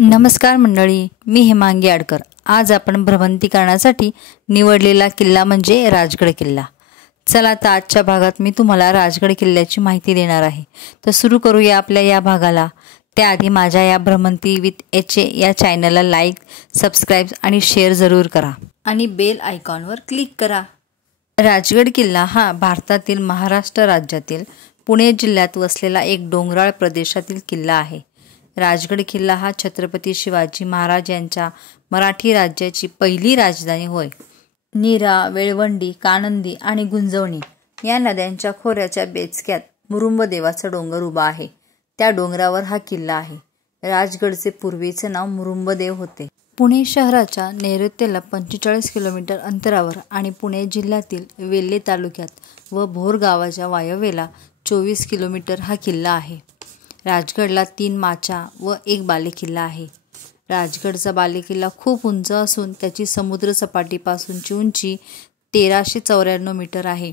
नमस्कार मंडळी, मी हेमांगी आडकर। आज आपण भ्रमंती करण्यासाठी निवडलेला किल्ला म्हणजे राजगड किल्ला। चला तर आजच्या भागात मी तुम्हाला राजगड किल्ल्याची माहिती देणार आहे। तर सुरू करूया आपल्या या भागाला। त्याआधी माझ्या या भ्रमंती विथ एच या चॅनलला लाईक, सबस्क्राइब आणि शेअर जरूर करा आणि बेल आयकॉनवर क्लिक करा। राजगड किल्ला हा भारतातील महाराष्ट्र राज्यातील पुणे जिल्ह्यात वसलेला एक डोंगराळ प्रदेशातील किल्ला आहे। राजगड किल्ला हा छत्रपती शिवाजी महाराज यांच्या मराठी राज्याची पहिली राजधानी होय। नीरा, वेळवंडी, कानंदी आणि गुंजवणी या नद्यांच्या खोऱ्याच्या बेचक्यात मुरुंब देवाचा डोंगर उभा आहे। त्या डोंगरावर हा किल्ला आहे। राजगडचे पूर्वीचे नाव मुरुंबदेव होते। पुणे शहराच्या नैऋत्येला 45 किलोमीटर अंतरावर आणि पुणे जिल्ह्यातील वेल्हे तालुक्यात व भोर गावाच्या वायव्येला 24 किलोमीटर हा किल्ला आहे। राजगडला 3 माचा व 1 बालेकिल्ला आहे। राजगडचा बालेकिल्ला खूप उंच असून त्याची समुद्र सपाटीपासूनची उंची 1394 मीटर आहे।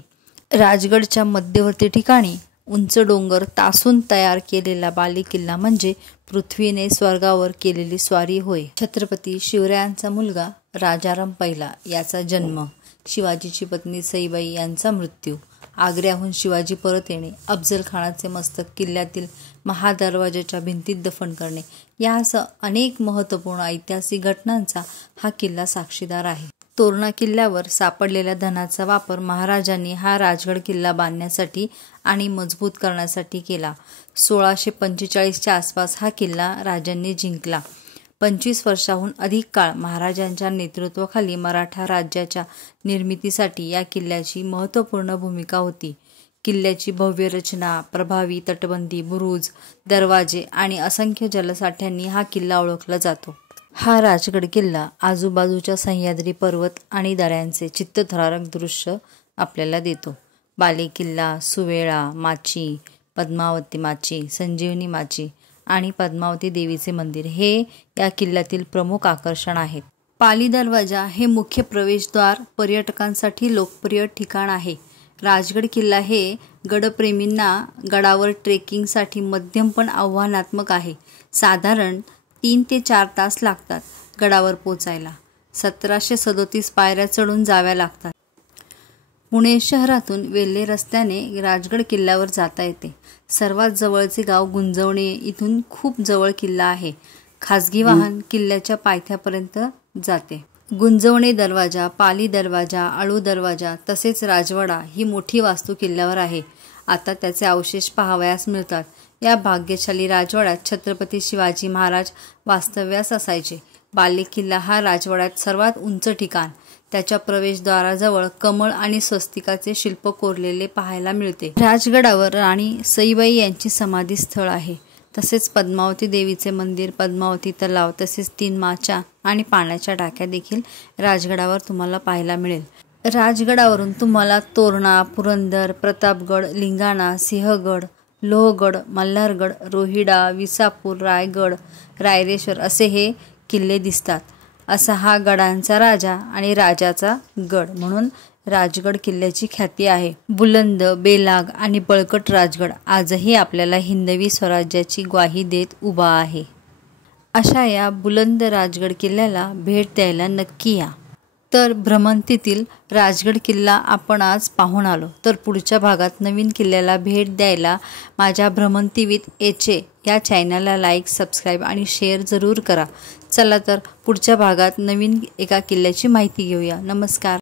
राजगडच्या मध्यवर्ती ठिकाणी उंच डोंगर तासून तयार केलेला बालेकिल्ला म्हणजे पृथ्वीने स्वर्गावर केलेली स्वारी होय। छत्रपती शिवरायांचा मुलगा राजाराम पहिला याचा जन्म, शिवाजीची पत्नी सईबाई यांचा मृत्यू, आग्र्याहून शिवाजी परत येणे, अफजल खानाचे मस्तक किल्ल्यातील महादरवाजाच्या भिंतीत दफन करणे यासह अनेक महत्त्वपूर्ण ऐतिहासिक घटनांचा हा किल्ला साक्षीदार आहे। तोरणा किल्ल्यावर सापडलेल्या धनाचा वापर महाराजांनी हा राजगड किल्ला बांधण्यासाठी आणि मजबूत करण्यासाठी केला। 1645च्या आसपास हा किल्ला राजांनी जिंकला। 25 वर्षाहून अधिक काळ महाराजांच्या नेतृत्वाखाली मराठा राज्याच्या निर्मितीसाठी या किल्ल्याची महत्त्वपूर्ण भूमिका होती। किल्ल्याची भव्य रचना, प्रभावी तटबंदी, बुरुज, दरवाजे आणि असंख्य जलसाठ्यांनी हा किल्ला ओळखला जातो। हा राजगड किल्ला आजूबाजूच्या सह्याद्री पर्वत आणि दऱ्यांचे चित्तथरारक दृश्य आपल्याला देतो। बालेकिल्ला, सुवेळा माची, पद्मावती माची, संजीवनी माची आणि पद्मावती देवीचे मंदिर हे या किल्ल्यातील प्रमुख आकर्षण आहेत। पाली दरवाजा हे मुख्य प्रवेशद्वार पर्यटकांसाठी लोकप्रिय ठिकाण आहे। राजगड किल्ला हे गडप्रेमींना गडावर ट्रेकिंगसाठी मध्यम पण आव्हानात्मक आहे। साधारण 3 ते 4 तास लागतात गडावर पोचायला। 1737 पायऱ्या चढून जाव्या लागतात। पुणे शहरातून वेल्हे रस्त्याने राजगड किल्ल्यावर जाता येते। सर्वात जवळचे गाव गुंजवणे इथून खूप जवळ किल्ला आहे। खाजगी वाहन किल्ल्याच्या पायथ्यापर्यंत जाते। गुंजवणे दरवाजा, पाली दरवाजा, आळू दरवाजा तसेच राजवाडा ही मोठी वास्तू किल्ल्यावर आहे। आता त्याचे अवशेष पाहावयास मिळतात। या भाग्यशाली राजवाड्यात छत्रपती शिवाजी महाराज वास्तव्यास असायचे। बालेकिल्ला हा राजवाड्यात सर्वात उंच ठिकाण। त्याच्या प्रवेशद्वाराजवळ कमळ आणि स्वस्तिकाचे शिल्प कोरलेले पाहायला मिळते। राजगडावर राणी सईबाई यांची समाधी स्थळ आहे। तसेच पद्मावती देवीचे मंदिर, पद्मावती तलाव तसेच 3 माच्या आणि पाण्याच्या टाक्या देखील राजगडावर तुम्हाला पाहायला मिळेल। राजगडावरून तुम्हाला तोरणा, पुरंदर, प्रतापगड, लिंगाणा, सिंहगड, लोहगड, मल्हारगड, रोहिडा, विसापूर, रायगड, रायरेश्वर असे हे किल्ले दिसतात। असा हा गडांचा राजा आणि राजाचा गड म्हणून राजगड किल्ल्याची ख्याती आहे। बुलंद, बेलाग आणि बळकट राजगड आजही आपल्याला हिंदवी स्वराज्याची ग्वाही देत उभा आहे। अशा या बुलंद राजगड किल्ल्याला भेट द्यायला नक्की या। तर भ्रमंतीतील राजगड किल्ला आपण आज पाहून आलो। तर पुढच्या भागात नवीन किल्ल्याला भेट द्यायला माझ्या भ्रमंती विथ एच या चॅनलला लाईक, सबस्क्राइब आणि शेअर जरूर करा। चला तर पुढच्या भागात नवीन एका किल्ल्याची माहिती घेऊया। नमस्कार।